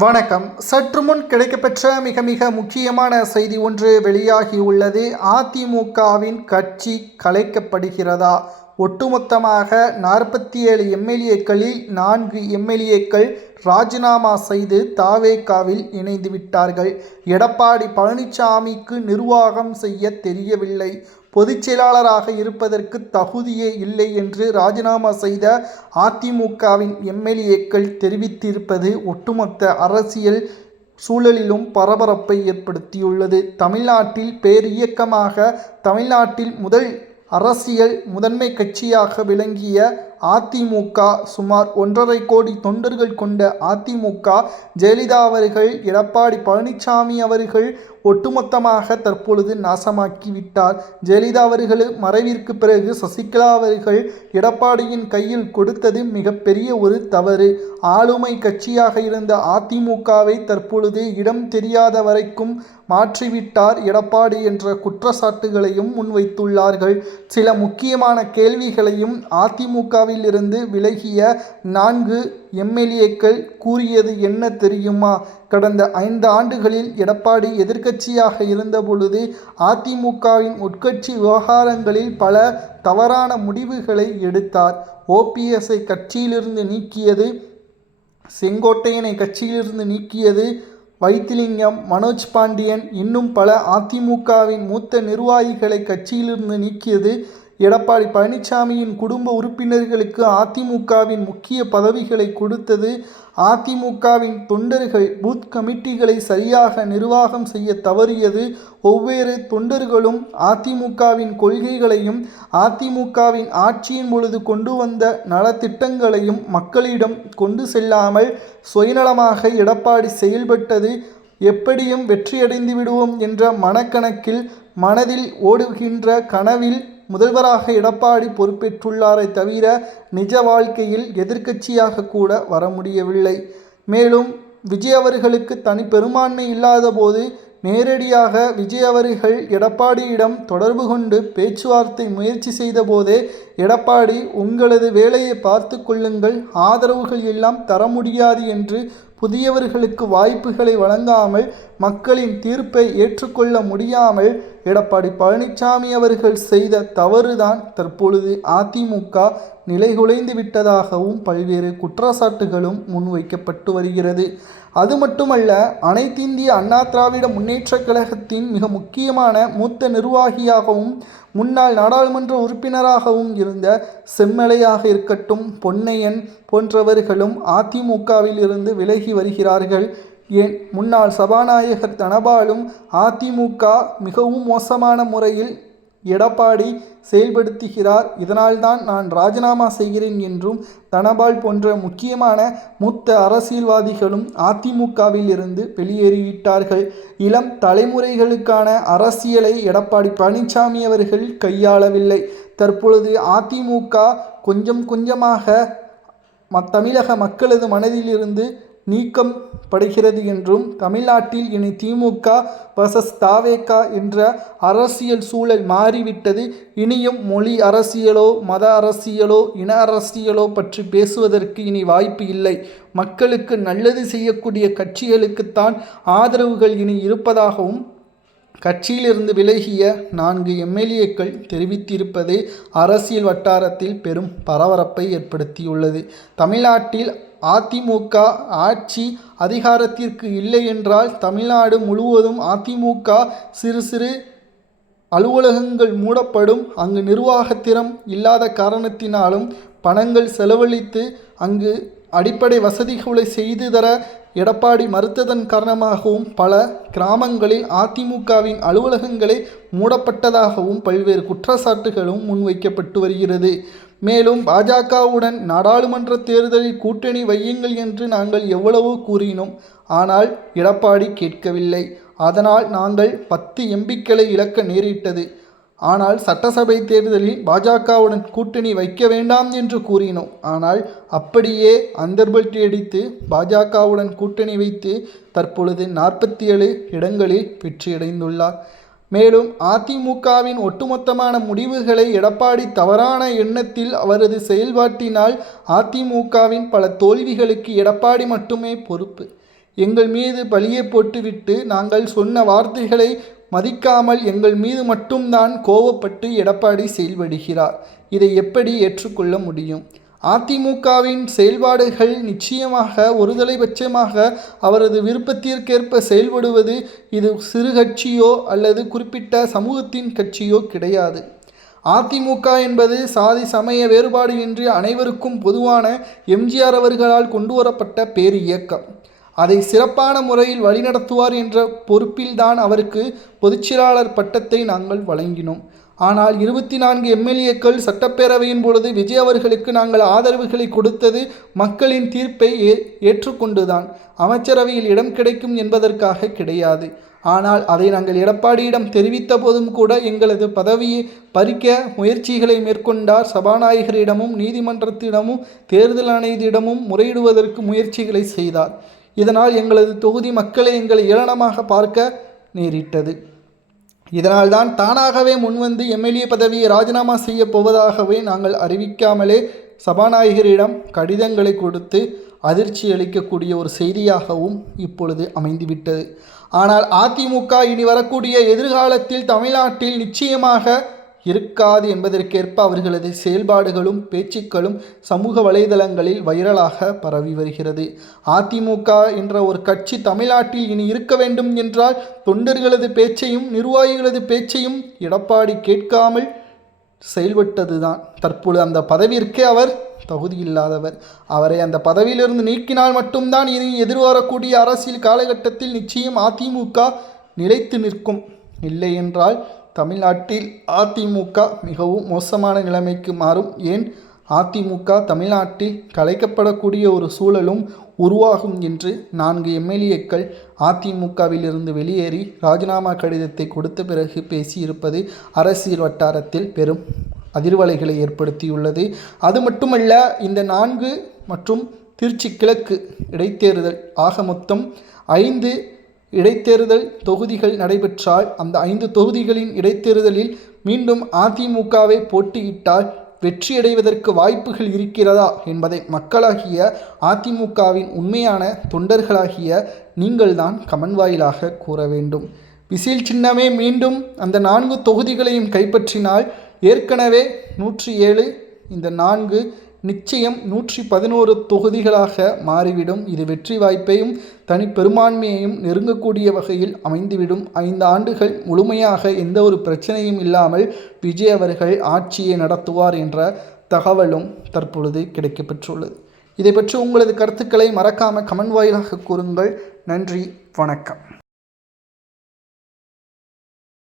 வணக்கம். சற்று முன் கிடைக்கப்பெற்ற மிக முக்கியமான செய்தி ஒன்று வெளியாகியுள்ளது. அதிமுகவின் கட்சி கலைக்கப்படுகிறதா? ஒட்டுமொத்தமாக 47 எம்எல்ஏக்களில் 4 எம்எல்ஏக்கள் ராஜினாமா செய்து தாவேகாவில் இணைந்துவிட்டார்கள். எடப்பாடி பழனிசாமிக்கு நிர்வாகம் செய்ய தெரியவில்லை, பொதுச் செயலாளராக இருப்பதற்கு தகுதியே இல்லை என்று ராஜினாமா செய்த அதிமுகவின் எம்எல்ஏக்கள் தெரிவித்திருப்பது ஒட்டுமொத்த அரசியல் சூழலிலும் பரபரப்பை ஏற்படுத்தியுள்ளது. தமிழ்நாட்டில் பேரியக்கமாக தமிழ்நாட்டில் அரசியல் முதன்மை கட்சியாக விளங்கிய அதிமுக, சுமார் 1.5 கோடி தொண்டர்கள் கொண்ட அதிமுக, ஜெயலலிதா அவர்கள், எடப்பாடி பழனிசாமி அவர்கள் ஒட்டுமொத்தமாக தற்பொழுது நாசமாக்கிவிட்டார். ஜெயலலிதா அவர்கள் மறைவிற்கு பிறகு சசிகலா அவர்கள் எடப்பாடியின் கையில் கொடுத்தது மிகப்பெரிய ஒரு தவறு. ஆளுமை கட்சியாக இருந்த அதிமுகவை தற்பொழுது இடம் தெரியாத வரைக்கும் மாற்றிவிட்டார் எடப்பாடி என்ற குற்றச்சாட்டுகளையும் முன்வைத்துள்ளார்கள். சில முக்கியமான கேள்விகளையும் அதிமுகவில் இருந்து விலகிய 4 எம்எல்ஏக்கள் கூறியது என்ன தெரியுமா? கடந்த 5 ஆண்டுகளில் எடப்பாடி எதிர்க்கட்சியாக இருந்தபொழுது அதிமுகவின் உட்கட்சி விவகாரங்களில் பல தவறான முடிவுகளை எடுத்தார். ஓபிஎஸ்ஐ கட்சியிலிருந்து நீக்கியது, செங்கோட்டையனை கட்சியிலிருந்து நீக்கியது, வைத்திலிங்கம், மனோஜ் பாண்டியன், இன்னும் பல அதிமுகவின் மூத்த நிர்வாகிகளை கட்சியிலிருந்து நீக்கியது. எடப்பாடி பழனிசாமியின் குடும்ப உறுப்பினர்களுக்கு அதிமுகவின் முக்கிய பதவிகளை கொடுத்தது. அதிமுகவின் தொண்டர்கள் பூத் கமிட்டிகளை சரியாக நிர்வாகம் செய்ய தவறியது. ஒவ்வொரு தொண்டர்களும் அதிமுகவின் கொள்கைகளையும் அதிமுகவின் ஆட்சியின் பொழுது கொண்டு வந்த நலத்திட்டங்களையும் மக்களிடம் கொண்டு செல்லாமல் சுயநலமாக எடப்பாடி செயல்பட்டது. எப்படியும் வெற்றியடைந்து விடுவோம் என்ற மனக்கணக்கில், மனதில் ஓடுகின்ற கனவில் முதல்வராக எடப்பாடி பொறுப்பேற்றுள்ளாரை தவிர நிஜ வாழ்க்கையில் எதிர்க்கட்சியாக கூட வர முடியவில்லை. மேலும் விஜய் அவர்களுக்கு தனி பெரும்பான்மை இல்லாத போது நேரடியாக விஜய் அவர்கள் எடப்பாடியிடம் தொடர்பு கொண்டு பேச்சுவார்த்தை முயற்சி செய்த போதே எடப்பாடி, உங்களது வேலையை பார்த்து கொள்ளுங்கள், ஆதரவுகள் எல்லாம் தர முடியாது என்று புதியவர்களுக்கு வாய்ப்புகளை வழங்காமல், மக்களின் தீர்ப்பை ஏற்றுக்கொள்ள முடியாமல் எடப்பாடி பழனிசாமி அவர்கள் செய்த தவறுதான் தற்பொழுது அதிமுக நிலைகுலைந்து விட்டதாகவும் பல்வேறு குற்றச்சாட்டுகளும் முன்வைக்கப்பட்டு வருகிறது. அது மட்டுமல்ல, அனைத்திந்திய அண்ணா திராவிட முன்னேற்றக் கழகத்தின் மிக முக்கியமான மூத்த நிர்வாகியாகவும் முன்னாள் நாடாளுமன்ற உறுப்பினராகவும் இருந்த செம்மலையாக இருக்கட்டும், பொன்னையன் போன்றவர்களும் அதிமுகவில் இருந்து விலகி வருகிறார்கள். ஏன் முன்னாள் சபாநாயகர் தனபாலும் அதிமுக மிகவும் மோசமான முறையில் எடப்பாடி செயல்படுத்துகிறார், இதனால்தான் நான் ராஜினாமா செய்கிறேன் என்றும் தனபால் போன்ற முக்கியமான மூத்த அரசியல்வாதிகளும் அதிமுகவில் இருந்து வெளியேறிவிட்டார்கள். இளம் தலைமுறைகளுக்கான அரசியலை எடப்பாடி பழனிசாமி அவர்கள் கையாளவில்லை. தற்பொழுது அதிமுக கொஞ்சம் கொஞ்சமாக தமிழக மக்களது மனதிலிருந்து நீக்கம் படுகிறது என்றும், தமிழ்நாட்டில் இனி திமுக வர்சஸ் தாவேகா என்ற அரசியல் சூழல் மாறிவிட்டது. இனியும் மொழி அரசியலோ, மத அரசியலோ, இன அரசியலோ பற்றி பேசுவதற்கு இனி வாய்ப்பு இல்லை. மக்களுக்கு நல்லது செய்யக்கூடிய கட்சிகளுக்குத்தான் ஆதரவுகள் இனி இருப்பதாகவும் கட்சியிலிருந்து விலகிய 4 எம்எல்ஏக்கள் தெரிவித்திருப்பது அரசியல் வட்டாரத்தில் பெரும் பரபரப்பை ஏற்படுத்தியுள்ளது. தமிழ்நாட்டில் அதிமுக ஆட்சி அதிகாரத்திற்கு இல்லை என்றால் தமிழ்நாடு முழுவதும் அதிமுக சிறு அலுவலகங்கள் மூடப்படும். அங்கு நிர்வாகத்திறம் இல்லாத காரணத்தினாலும் பணங்கள் செலவழித்து அங்கு அடிப்படை வசதிகளை செய்து தர எடப்பாடி மறுத்ததன் காரணமாகவும் பல கிராமங்களில் அதிமுகவின் அலுவலகங்களை மூடப்பட்டதாகவும் பல்வேறு குற்றச்சாட்டுகளும் முன்வைக்கப்பட்டு வருகிறது. மேலும் பாஜகவுடன் நாடாளுமன்ற தேர்தலில் கூட்டணி வையுங்கள் என்று நாங்கள் எவ்வளவோ கூறினோம், ஆனால் எடப்பாடி கேட்கவில்லை. அதனால் நாங்கள் 10 எம்பிக்களை இழக்க நேரிட்டது. ஆனால் சட்டசபை தேர்தலில் பாஜகவுடன் கூட்டணி வைக்க வேண்டாம் என்று கூறினோம். ஆனால் அப்படியே அந்தர்பல்ட்டி அடித்து பாஜகவுடன் கூட்டணி வைத்து தற்பொழுது 47 இடங்களில் வெற்றியடைந்துள்ளார். மேலும் அதிமுகவின் ஒட்டுமொத்தமான முடிவுகளை எடப்பாடி தவறான எண்ணத்தில் அவரது செயல்பாட்டினால் அதிமுகவின் பல தோல்விகளுக்கு எடப்பாடி மட்டுமே பொறுப்பு. எங்கள் மீது பழியை போட்டுவிட்டு நாங்கள் சொன்ன வார்த்தைகளை மதிக்காமல் எங்கள் மீது மட்டும்தான் கோபப்பட்டு எடப்பாடி செயல்படுகிறார். இதை எப்படி ஏற்றுக்கொள்ள முடியும்? அதிமுகவின் செயல்பாடுகள் நிச்சயமாக ஒருதலைபட்சமாக அவரது விருப்பத்திற்கேற்ப செயல்படுவது இது சிறு கட்சியோ அல்லது குறிப்பிட்ட சமூகத்தின் கட்சியோ கிடையாது. அதிமுக என்பது சாதி சமய வேறுபாடு இன்றி அனைவருக்கும் பொதுவான எம்ஜிஆர் அவர்களால் கொண்டுவரப்பட்ட பேர் இயக்கம். அதை சிறப்பான முறையில் வழிநடத்துவார் என்ற பொறுப்பில்தான் அவருக்கு பொதுச்செயலாளர் பட்டத்தை நாங்கள் வழங்கினோம். ஆனால் 24 எம்எல்ஏக்கள் சட்டப்பேரவையின் பொழுது விஜய் அவர்களுக்கு நாங்கள் ஆதரவுகளை கொடுத்தது மக்களின் தீர்ப்பை ஏற்றுக்கொண்டுதான். அமைச்சரவையில் இடம் கிடைக்கும் என்பதற்காக கிடையாது. ஆனால் அதை நாங்கள் எடப்பாடியிடம் தெரிவித்த போதும் கூட எங்களது பதவியை பறிக்க முயற்சிகளை மேற்கொண்டார். சபாநாயகரிடமும் நீதிமன்றத்திடமும் தேர்தல் ஆணையத்திடமும் முறையிடுவதற்கு முயற்சிகளை செய்தார். இதனால் எங்களது தொகுதி மக்களை எங்களை ஏளனமாக பார்க்க நேரிட்டது. இதனால்தான் தானாகவே முன்வந்து எம்எல்ஏ பதவியை ராஜினாமா செய்ய போவதாகவே நாங்கள் அறிவிக்காமலே சபாநாயகரிடம் கடிதங்களை கொடுத்து அதிர்ச்சி அளிக்கக்கூடிய ஒரு செய்தியாகவும் இப்பொழுது அமைந்துவிட்டது. ஆனால் அதிமுக இனி வரக்கூடிய எதிர்காலத்தில் தமிழ்நாட்டில் நிச்சயமாக இருக்காது என்பதற்கேற்ப அவர்களது செயல்பாடுகளும் பேச்சுக்களும் சமூக வலைதளங்களில் வைரலாக பரவி வருகிறது. அதிமுக என்ற ஒரு கட்சி தமிழ்நாட்டில் இனி இருக்க வேண்டும் என்றால் தொண்டர்களது பேச்சையும் நிர்வாகிகளது பேச்சையும் எடப்பாடி கேட்காமல் செயல்பட்டதுதான். தற்பொழுது அந்த பதவியிற்கே அவர் தகுதியில்லாதவர். அவரை அந்த பதவியிலிருந்து நீக்கினால் மட்டும்தான் இனி எதிர்வரக்கூடிய அரசியல் காலகட்டத்தில் நிச்சயம் அதிமுக நிலைத்து நிற்கும். இல்லை என்றால் தமிழ்நாட்டில் அதிமுக மிகவும் மோசமான நிலைமைக்கு மாறும். ஏன் அதிமுக தமிழ்நாட்டில் கலைக்கப்படக்கூடிய ஒரு சூழலும் உருவாகும் என்று 4 எம்எல்ஏக்கள் அதிமுகவிலிருந்து வெளியேறி ராஜினாமா கடிதத்தை கொடுத்த பிறகு பேசியிருப்பது அரசியல் வட்டாரத்தில் பெரும் அதிர்வலைகளை ஏற்படுத்தியுள்ளது. அது மட்டுமல்ல, இந்த 4 மற்றும் திருச்சி கிழக்கு இடைத்தேர்தல் ஆக மொத்தம் 5 இடைத்தேர்தல் தொகுதிகள் நடைபெற்றால் அந்த 5 தொகுதிகளின் இடைத்தேர்தலில் மீண்டும் அதிமுகவை போட்டியிட்டால் வெற்றியடைவதற்கு வாய்ப்புகள் இருக்கிறதா என்பதை மக்களாகிய அதிமுகவின் உண்மையான தொண்டர்களாகிய நீங்கள்தான் கமெண்ட் வாயிலாக கூற வேண்டும். விசில் சின்னமே மீண்டும் அந்த 4 தொகுதிகளையும் கைப்பற்றினால் ஏற்கனவே 107, இந்த 4 நிச்சயம் 111 தொகுதிகளாக மாறிவிடும். இது வெற்றி வாய்ப்பையும் தனி பெரும்பான்மையையும் நெருங்கக்கூடிய வகையில் அமைந்துவிடும். 5 ஆண்டுகள் முழுமையாக எந்த ஒரு பிரச்சனையும் இல்லாமல் விஜய் அவர்கள் ஆட்சியை நடத்துவார் என்ற தகவலும் தற்பொழுது கிடைக்கப்பெற்றுள்ளது. இதை பற்றி உங்களது கருத்துக்களை மறக்காமல் கமெண்ட் வாயிலாக கூறுங்கள். நன்றி, வணக்கம்.